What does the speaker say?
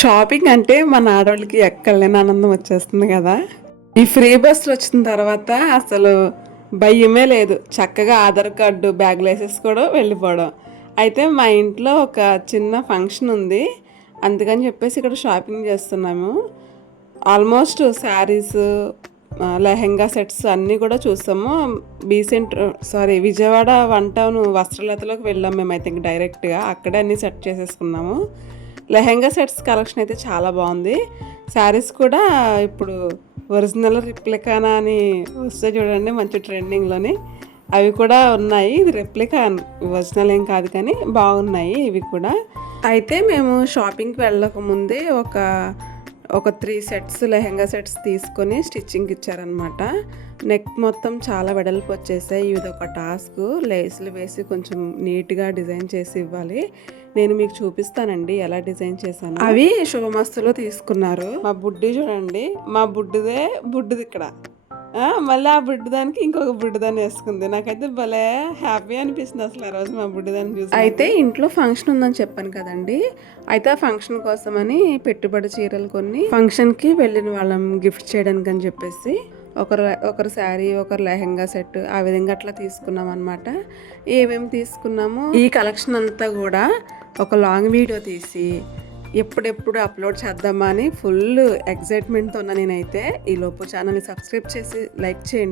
Shopping అంటే మన ఆడవాళ్ళకి ఎక్కడలేని ఆనందం వచ్చేస్తుంది కదా. ఈ ఫ్రీ బస్సులు వచ్చిన తర్వాత అసలు భయమే లేదు. చక్కగా ఆధార్ కార్డు బ్యాగ్లో వేసేసుకోవడం, వెళ్ళిపోవడం. అయితే మా ఇంట్లో ఒక చిన్న ఫంక్షన్ ఉంది, అందుకని చెప్పేసి ఇక్కడ షాపింగ్ చేస్తున్నాము. ఆల్మోస్ట్ శారీస్, లెహెంగా సెట్స్ అన్నీ కూడా చూస్తాము. విజయవాడ వన్ టౌన్ వస్త్రలతలోకి వెళ్ళాం మేమైతే ఇంక డైరెక్ట్గా అక్కడే అన్నీ సెట్ చేసేసుకున్నాము. లెహెంగా సెట్స్ కలెక్షన్ అయితే చాలా బాగుంది. శారీస్ కూడా ఇప్పుడు ఒరిజినల్ రిప్లికానా అని వస్తే చూడండి, మంచి ట్రెండింగ్లోని అవి కూడా ఉన్నాయి. ఇది రెప్లికా, ఒరిజినల్ ఏం కాదు కానీ బాగున్నాయి ఇవి కూడా. అయితే మేము షాపింగ్కి వెళ్ళక ముందే ఒక 3 సెట్స్ లెహెంగా సెట్స్ తీసుకొని స్టిచ్చింగ్కి ఇచ్చారనమాట. నెక్ మొత్తం చాలా వెడల్పు వచ్చేసాయి. ఇది ఒక టాస్క్, లేసులు వేసి కొంచెం నీట్గా డిజైన్ చేసి ఇవ్వాలి. నేను మీకు చూపిస్తానండి ఎలా డిజైన్ చేశాను. అవి శుభమస్తులో తీసుకున్నారు. మా బుడ్డి చూడండి, మా బుడ్డిది ఇక్కడ, మళ్ళీ ఆ బుడ్డిదానికి ఇంకొక బుడ్డిదాన్ని వేసుకుంది. నాకైతే భలే హ్యాపీ అనిపిస్తుంది అసలు ఆ రోజు మా బుడ్డిదాన్ని చూసి. అయితే ఇంట్లో ఫంక్షన్ ఉందని చెప్పాను కదండి, అయితే ఆ ఫంక్షన్ కోసమని పెట్టుబడి చీరలు కొన్ని ఫంక్షన్కి వెళ్ళిన వాళ్ళం గిఫ్ట్ చేయడానికి అని చెప్పేసి ఒకరు శారీ, ఒకరు లెహెంగా సెట్, ఆ విధంగా అట్లా తీసుకున్నాం అనమాట. ఏమేమి తీసుకున్నామో ఈ కలెక్షన్ అంతా కూడా ఒక లాంగ్ వీడియో తీసి ఎప్పుడెప్పుడు అప్లోడ్ చేద్దామా అని ఫుల్ ఎగ్జైట్మెంట్తో ఉన్నా నేనైతే. ఈలోపు ఛానల్ని సబ్స్క్రైబ్ చేసి లైక్ చేయండి.